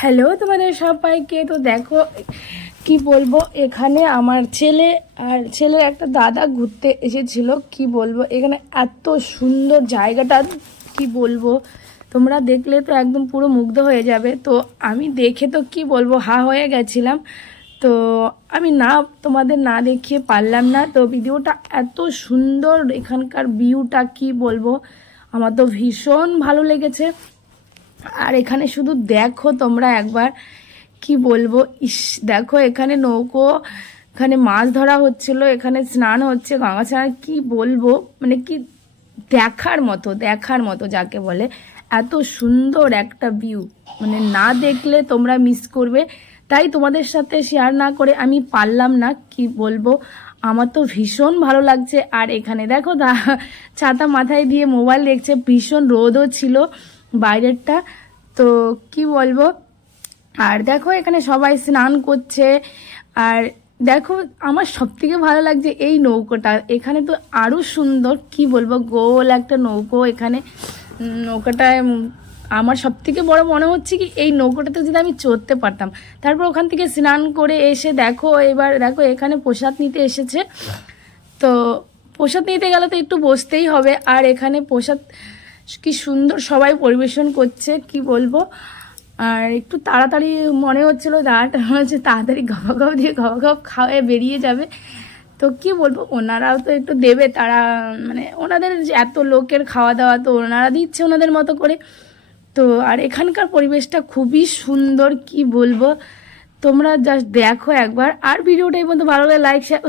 Hello তোমাদের সবাইকে, তো দেখো কি বলব, এখানে আমার ছেলে আর ছেলের একটা দাদা ঘুরতে এসেছিল, কি বলব, এখানে এত সুন্দর জায়গাটা, কি বলব, তোমরা দেখলে তো একদম পুরো মুগ্ধ হয়ে যাবে, তো আমি দেখে তো কি বলব, হা হয়ে গেছিলাম, তো আমি না, তোমাদের না দেখিয়ে পারলাম না, তো ভিডিওটা এত সুন্দর, এখানকার ভিউটা কি বলব, আমার তো ভীষণ ভালো লেগেছে আর এখানে শুধু দেখো তোমরা একবার কি বলব? ইস, দেখো এখানে নৌকো, এখানে মাছ ধরা হচ্ছিল, এখানে স্নান হচ্ছে, গঙ্গা স্নান, কি বলব? মানে কি দেখার মতো দেখার মতো যাকে বলে। এত সুন্দর একটা ভিউ মানে না দেখলে তোমরা মিস করবে। তাই তোমাদের সাথে শেয়ার না করে আমি পারলাম না, কি বলব? আমার তো ভীষণ ভালো লাগছে। আর এখানে দেখো ছাতা মাথায় দিয়ে মোবাইল দেখছে, ভীষণ রোদও ছিল। বাইরেরটা। তো কি বলব? আর দেখো এখানে সবাই স্নান করছে। আর দেখো আমার সব থেকে ভালো লাগছে এই নৌকোটা। এখানে তো আরও সুন্দর, কি বলব, গোল একটা নৌকো এখানে। নৌকাটায় আমার সব থেকে বড় মনে হচ্ছে কি এই নৌকোটাতে যদি আমি চড়তে পারতাম। তারপর ওখান থেকে স্নান করে এসে দেখো, এবার দেখো এখানে প্রসাদ নিতে এসেছে। তো প্রসাদ নিতে গেলে তো একটু বসতেই হবে। আর এখানে প্রসাদ কি সুন্দর সবাই পরিবেশন করছে, কি বলব? আর একটু তাড়াতাড়ি মনে হচ্ছিল দাঁড়াটা হচ্ছে তাড়াতাড়ি ঘাবা ঘাপ দিয়ে ঘাবা ঘাপ খাওয়ায় বেরিয়ে যাবে। তো কি বলব, ওনারাও তো একটু দেবে, তারা মানে ওনাদের এত লোকের খাওয়া দাওয়া, তো ওনারা দিচ্ছে ওনাদের মতো করে। তো আর এখানকার পরিবেশটা খুবই সুন্দর, কি বলব? তোমরা জাস্ট দেখো একবার। আর ভিডিওটা এই পর্যন্ত ভালো লাগে লাইক শেয়ার